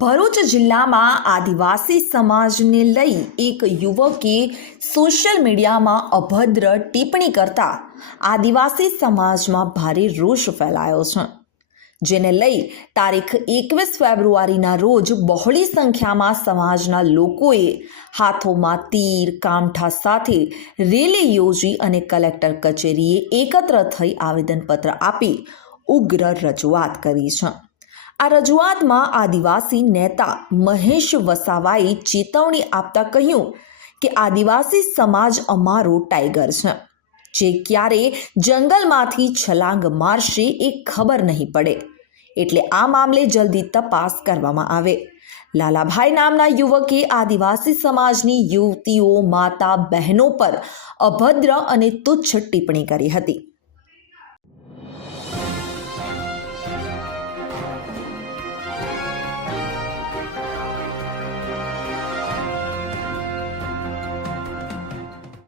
ભરૂચ જિલ્લામાં આદિવાસી સમાજને લઈ એક યુવકે સોશિયલ મીડિયામાં અભદ્ર ટિપ્પણી કરતા આદિવાસી સમાજમાં ભારે રોષ ફેલાયો છે. જેને લઈ તારીખ એકવીસ ફેબ્રુઆરીના રોજ બહોળી સંખ્યામાં સમાજના લોકોએ હાથોમાં તીર, કામઠા સાથે રેલી યોજી અને કલેક્ટર કચેરીએ એકત્ર થઈ આવેદનપત્ર આપી ઉગ્ર રજૂઆત કરી છે. આ રજૂઆતમાં આદિવાસી નેતા મહેશ વસાવાએ ચેતવણી આપતા કહ્યું કે આદિવાસી સમાજ અમારો ટાઈગર છે. જે ક્યારે જંગલમાંથી છલાંગ મારશે એ ખબર નહીં પડે. એટલે આ મામલે જલ્દી તપાસ કરવામાં આવે. લાલાભાઈ નામના યુવકે આદિવાસી સમાજની યુવતીઓ, માતા, બહેનો પર અભદ્ર અને તુચ્છ ટિપ્પણી કરી હતી.